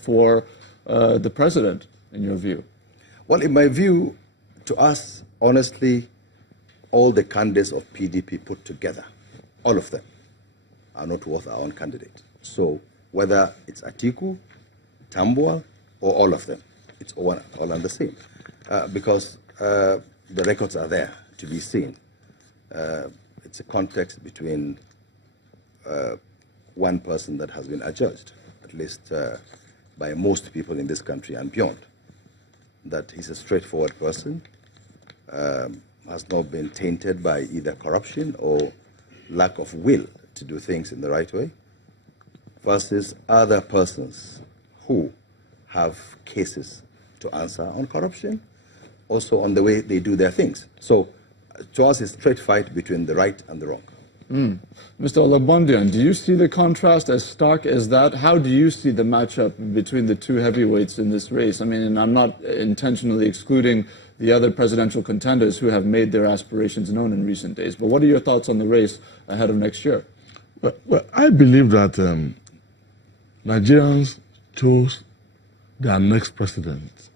for the president, in your view? Well, in my view, to us, honestly, all the candidates of PDP put together, all of them, are not worth our own candidate. So whether it's Atiku, Tambuwal, or all of them, it's all and the same. Because the records are there to be seen. It's a context between one person that has been adjudged, at least by most people in this country and beyond, that he's a straightforward person, has not been tainted by either corruption or lack of will to do things in the right way, versus other persons who have cases to answer on corruption, also on the way they do their things. So to us, it's a straight fight between the right and the wrong. Mr. Olabondian, do you see the contrast as stark as that? How do you see the matchup between the two heavyweights in this race? I mean, and I'm not intentionally excluding the other presidential contenders who have made their aspirations known in recent days. But what are your thoughts on the race ahead of next year? Well, I believe that Nigerians chose their next president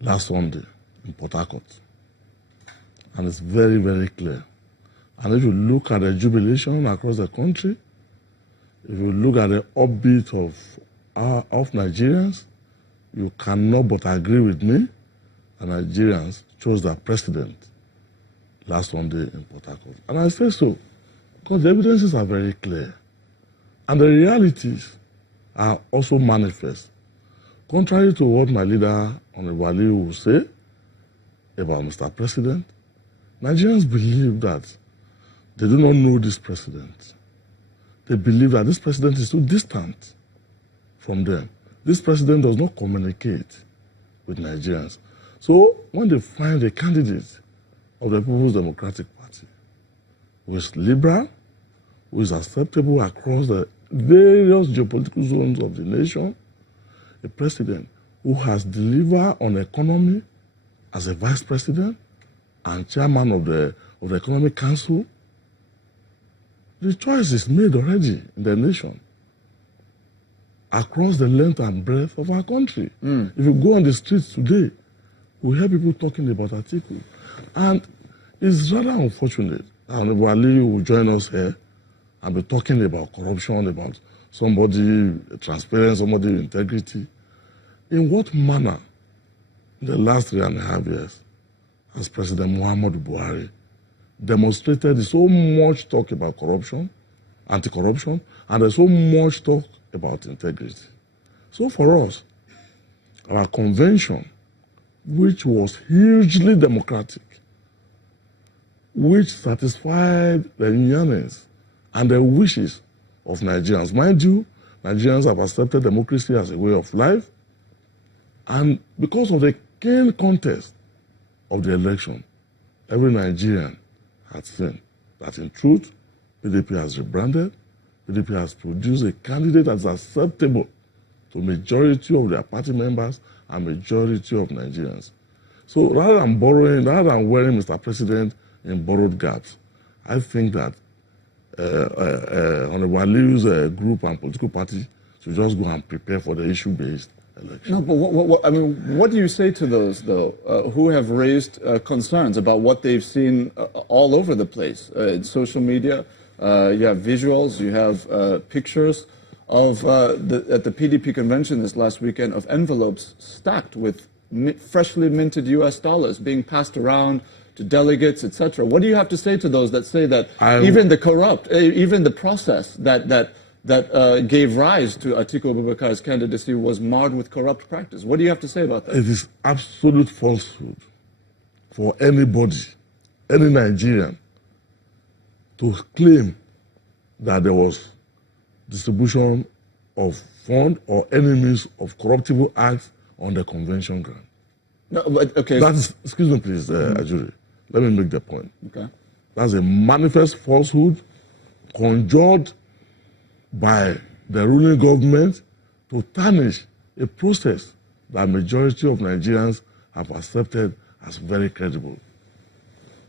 last Sunday in Port Harcourt. And it's very, very clear. And if you look at the jubilation across the country, if you look at the upbeat of Nigerians, you cannot but agree with me that Nigerians chose their president last Sunday in Port Harcourt. And I say so because the evidences are very clear. And the realities are also manifest. Contrary to what my leader, Honorable Ali, will say about Mr. President, Nigerians believe that they do not know this president. They believe that this president is too distant from them. This president does not communicate with Nigerians. So when they find a candidate of the People's Democratic Party who is liberal, who is acceptable across the various geopolitical zones of the nation, a president who has delivered on economy as a vice president and chairman of the Economic Council, the choice is made already in the nation across the length and breadth of our country. If you go on the streets today, we hear people talking about Atiku. And it's rather unfortunate that Ali will join us here and be talking about corruption, about somebody transparent, somebody integrity. In what manner, in the last 3.5 years, has President Muhammadu Buhari demonstrated so much talk about corruption, anti-corruption, and there's so much talk about integrity? So for us, our convention, which was hugely democratic, which satisfied the yearnings and the wishes of Nigerians. Mind you, Nigerians have accepted democracy as a way of life, and because of the keen contest of the election, every Nigerian had seen that in truth, PDP has rebranded, PDP has produced a candidate that's acceptable to majority of their party members and majority of Nigerians. So rather than wearing Mr. President in borrowed gaps, I think that Honorable Aliu's group and political party should just go and prepare for the issue-based election. No, but what do you say to those, though, who have raised concerns about what they've seen all over the place in social media? You have visuals, you have pictures of at the PDP convention this last weekend of envelopes stacked with freshly minted US dollars being passed around to delegates, etc. What do you have to say to those that say that even the process that gave rise to Atiku Abubakar's candidacy was marred with corrupt practice? What do you have to say about that? It is absolute falsehood for anybody, any Nigerian, to claim that there was distribution of fund or any means of corruptible acts on the convention ground. No, but okay. That's, excuse me, please, Ajuri. Let me make the point. Okay. That's a manifest falsehood conjured by the ruling government to tarnish a process that majority of Nigerians have accepted as very credible.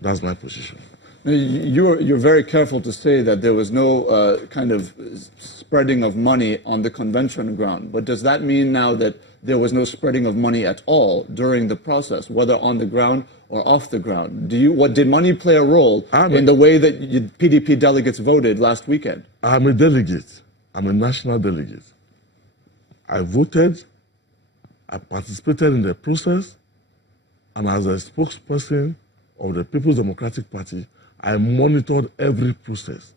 That's my position. You're very careful to say that there was no kind of spreading of money on the convention ground. But does that mean now that there was no spreading of money at all during the process, whether on the ground or off the ground? Did money play a role in the way that PDP delegates voted last weekend? I'm a delegate. I'm a national delegate. I voted. I participated in the process. And as a spokesperson of the People's Democratic Party, I monitored every process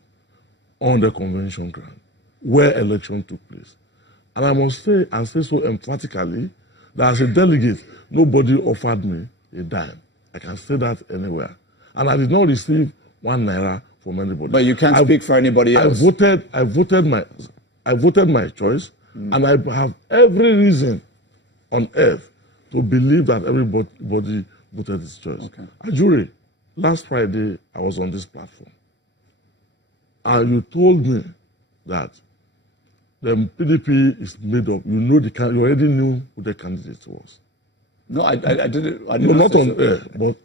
on the convention ground where election took place. And I must say, and say so emphatically, that as a delegate, nobody offered me a dime. I can say that anywhere. And I did not receive 1 naira from anybody. But you can't speak for anybody else. I voted my choice, and I have every reason on earth to believe that everybody voted his choice. Okay. Ajuri, last Friday, I was on this platform. And you told me that the PDP is made up. You already knew who the candidate was. No, I didn't. No, not on air, but